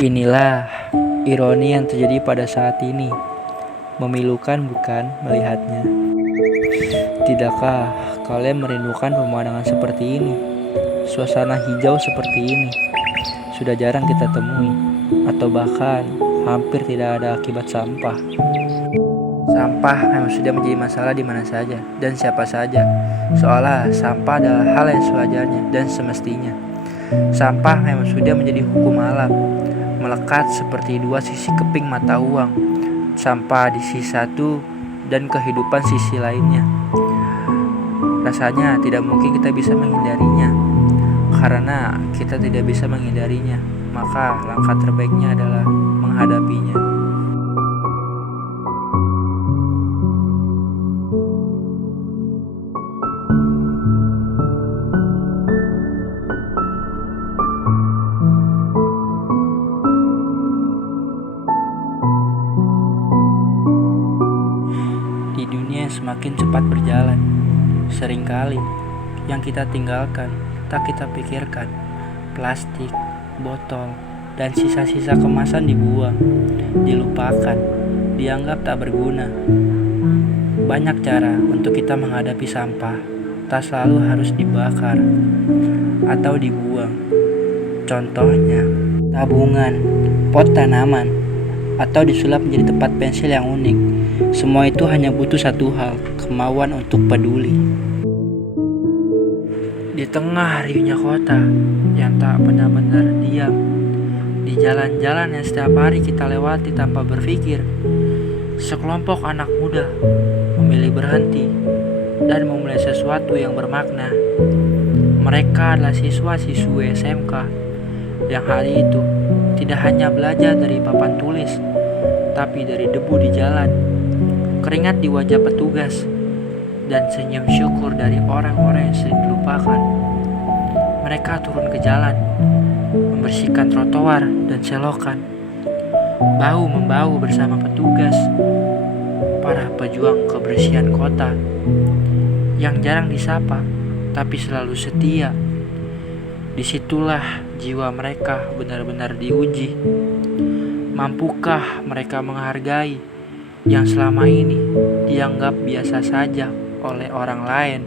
Inilah ironi yang terjadi pada saat ini. Memilukan bukan melihatnya? Tidakkah kalian merindukan pemandangan seperti ini? Suasana hijau seperti ini sudah jarang kita temui, atau bahkan hampir tidak ada akibat sampah. Sampah memang sudah menjadi masalah di mana saja dan siapa saja, seolah sampah adalah hal yang sewajarnya dan semestinya. Sampah memang sudah menjadi hukum alam, melekat seperti dua sisi keping mata uang, sampah di sisi satu dan kehidupan sisi lainnya. Rasanya tidak mungkin kita bisa menghindarinya. Karena kita tidak bisa menghindarinya, maka langkah terbaiknya adalah menghadapinya. Di dunia yang semakin cepat berjalan, seringkali yang kita tinggalkan tak kita pikirkan. Plastik, botol, dan sisa-sisa kemasan dibuang, dilupakan, dianggap tak berguna. Banyak cara untuk kita menghadapi sampah, tak selalu harus dibakar atau dibuang. Contohnya, tabungan, pot tanaman, atau disulap menjadi tempat pensil yang unik. Semua itu hanya butuh satu hal, kemauan untuk peduli. Di tengah riuhnya kota yang tak benar-benar diam, di jalan-jalan yang setiap hari kita lewati tanpa berpikir, sekelompok anak muda memilih berhenti dan memulai sesuatu yang bermakna. Mereka adalah siswa-siswi SMK yang hari itu tidak hanya belajar dari papan tulis, tapi dari debu di jalan, keringat di wajah petugas, dan senyum syukur dari orang-orang yang sering dilupakan. Mereka turun ke jalan, membersihkan trotoar dan selokan, bahu-membahu bersama petugas, para pejuang kebersihan kota, yang jarang disapa, tapi selalu setia. Disitulah jiwa mereka benar-benar diuji. Mampukah mereka menghargai yang selama ini dianggap biasa saja oleh orang lain?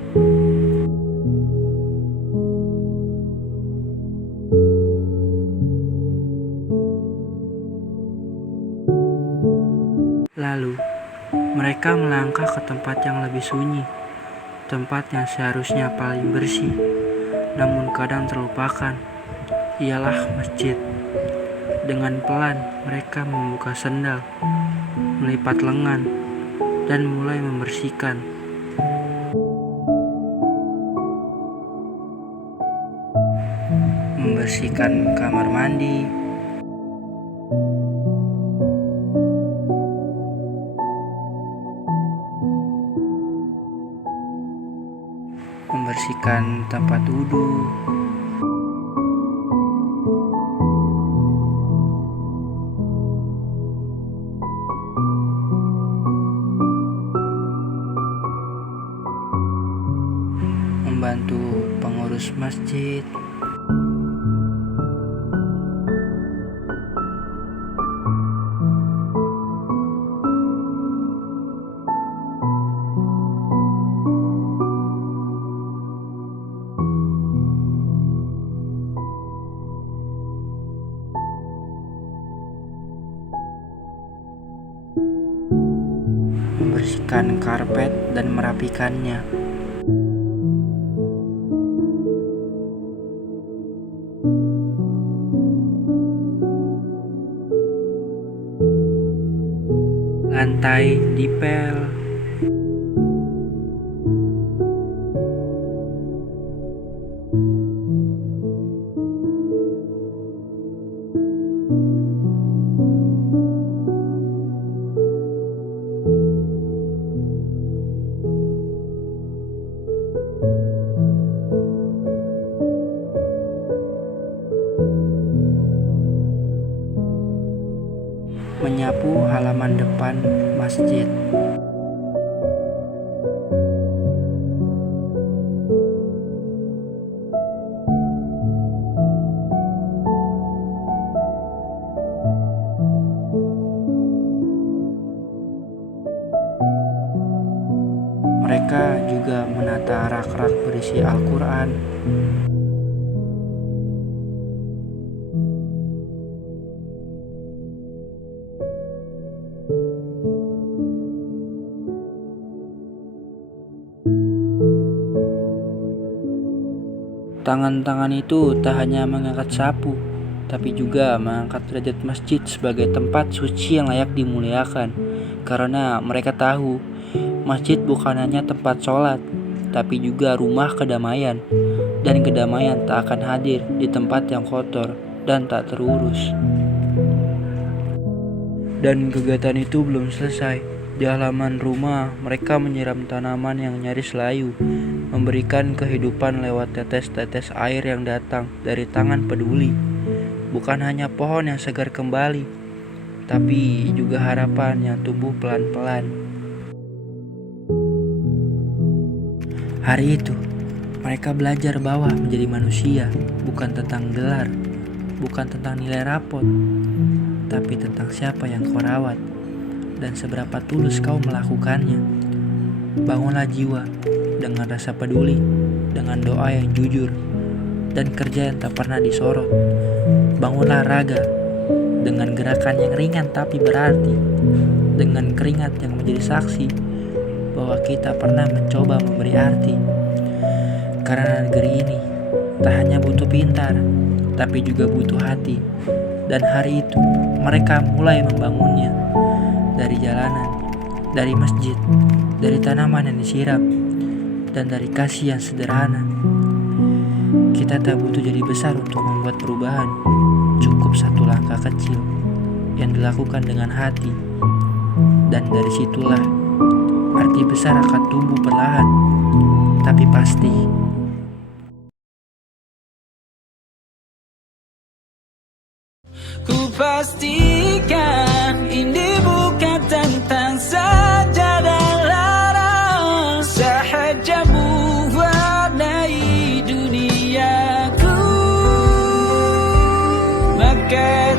Lalu, mereka melangkah ke tempat yang lebih sunyi, tempat yang seharusnya paling bersih, namun kadang terlupakan. Ialah masjid. Dengan pelan, mereka membuka sendal, melipat lengan, dan mulai membersihkan. Membersihkan kamar mandi, membersihkan tempat wudhu, membantu pengurus masjid, membersihkan karpet dan merapikannya. Lantai dipel, menyapu halaman depan masjid. juga menata rak-rak berisi Al-Quran. Tangan-tangan itu tak hanya mengangkat sapu, tapi juga mengangkat derajat masjid sebagai tempat suci yang layak dimuliakan. Karena mereka tahu, masjid bukan hanya tempat sholat, tapi juga rumah kedamaian. Dan kedamaian tak akan hadir di tempat yang kotor dan tak terurus. Dan kegiatan itu belum selesai. Di halaman rumah, mereka menyiram tanaman yang nyaris layu, memberikan kehidupan lewat tetes-tetes air yang datang dari tangan peduli. Bukan hanya pohon yang segar kembali, tapi juga harapan yang tumbuh pelan-pelan. Hari itu, mereka belajar bahwa menjadi manusia bukan tentang gelar, bukan tentang nilai rapot, tapi tentang siapa yang kau rawat dan seberapa tulus kau melakukannya. Bangunlah jiwa dengan rasa peduli, dengan doa yang jujur, dan kerja yang tak pernah disorot. Bangunlah raga dengan gerakan yang ringan tapi berarti, dengan keringat yang menjadi saksi bahwa kita pernah mencoba memberi arti. Karena negeri ini tak hanya butuh pintar, tapi juga butuh hati. Dan hari itu mereka mulai membangunnya. Dari jalanan, dari masjid, dari tanaman yang disiram, dan dari kasih yang sederhana. Kita tak butuh jadi besar untuk membuat perubahan. Cukup satu langkah kecil yang dilakukan dengan hati. Dan dari situlah arti besar akan tumbuh perlahan, tapi pasti. Ku pastikan ini bukan tentang saja dan larang, sahaja mewarnai duniaku. Maka